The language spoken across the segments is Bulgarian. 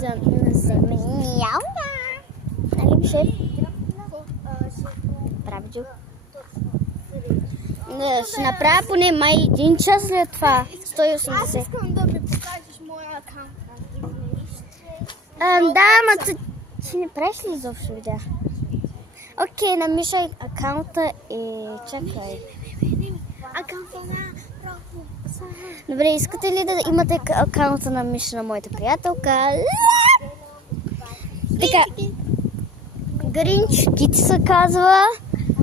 наземнява. Нали пише? Правдю. Ще направя поне май 1 час след това. 180. Аз искам да ми покажеш моя акаунт. Да, ама ти не правиш ли изобщо видео? Окей, намешай акаунта и чакай. Акаунта на Рохо. Добре, искате ли да имате акаунта на Миша, на моята приятелка? Така, Гринч Кити се казва.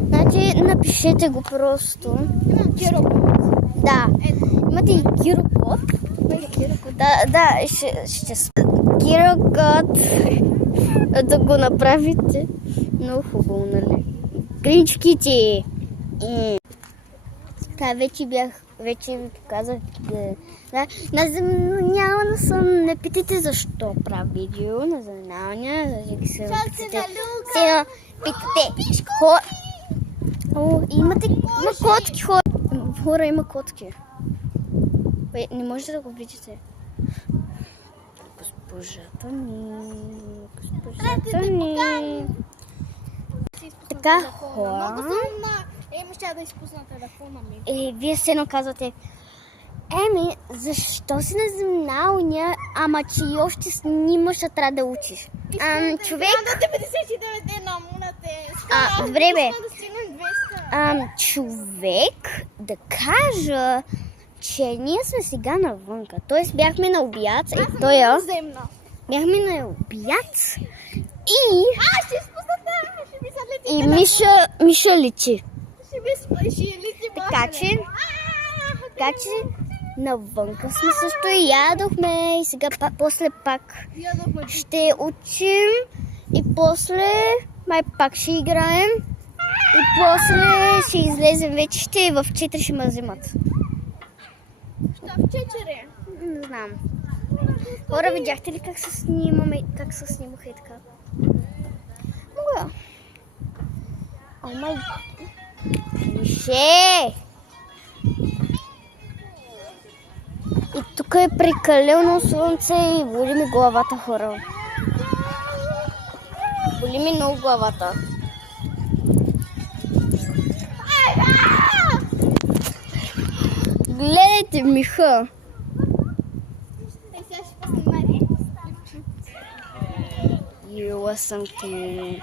Значи напишете го просто. Имам кирокод. Да, имате и кирокод. Да, ще кирокод да го направите. Много хубаво, нали? Гринч Кити. Така, вече ви показах. Да, наземнявана съм. Не питайте защо правя видео. Наземняване. Сега питате. Има котки, хора, има котки. Не можете да го видите. Госпожата ни. Така, хора. Много съм ще да изпусна телефона ми. Вие се наказвате. Защо си наземналния, ама че и още снимаш, а трябва да учиш? Човек... До 99 на муната. Добре, бе. Да стигнем 200. Човек да кажа, че ние сме сега навънка. Тоест бяхме на обяд. Бяхме на обяд. Ще изпусна тази. Ще ми се лети. И Миша лети. Ще лети. Така че навънка сме също и ядохме. И сега после пак ще учим. И после май пак ще играем. И после ще излезем вече. Ще в 4 ще ме вземат. В 4? Не знам. Хора, видяхте ли как се снимаме, как се снимаха и така? Мога. О май... Мише! И тук е прекалено слънце и боли ми главата, хора. Боли ми много главата. Гледайте, Миха! Юла съм те.